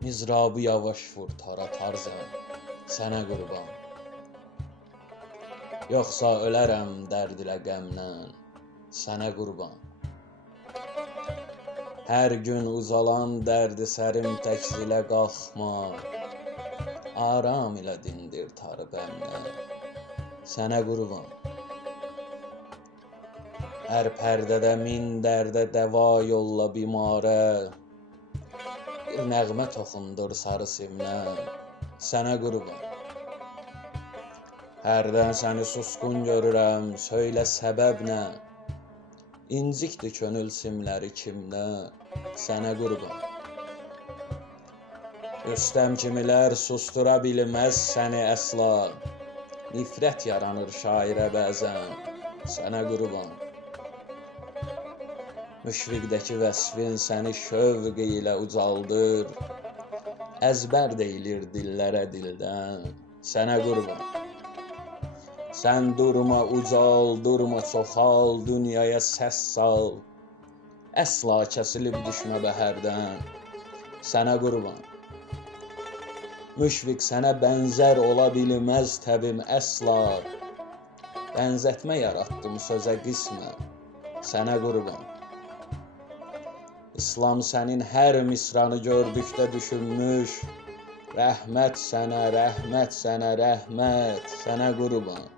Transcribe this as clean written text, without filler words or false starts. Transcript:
Mizrabı yavaş vur tara tarzan, sənə qurban. Yoxsa ölərəm dərd ilə qəmdən, sənə qurban. Hər gün uzalan dərdi sərim tək zilə qalxma, aram ilə dindir tarı bəmdən, sənə qurban. Hər pərdədə min dərdə dəva yolla bimarə, bir nəğmə toxundur sarı simdən, sənə qurban. Hərdən səni susqun görürəm, söylə səbəb nə? İncikdir könül simləri kimdən, sənə qurban. Rüstəm kimilər sustura bilməz səni əsla, nifrət yaranır şairə bəzən, sənə qurban. Müşfiqdəki vəsfin səni şövq ilə ucaldır, əzbər deyilir dillərə dildən, sənə qurban. Sən durma ucal, durma çoxal, dünyaya səs sal, əsla kəsilib düşmə bəhərdən, sənə qurban. Müşfiq sənə bənzər ola bilməz təbim əsla, bənzətmə yaratdım sözə qismən, sənə qurban. İslam sənin hər misranı gördükdə düşünmüş, rəhmət sənə, rəhmət sənə, rəhmət sənə qurban.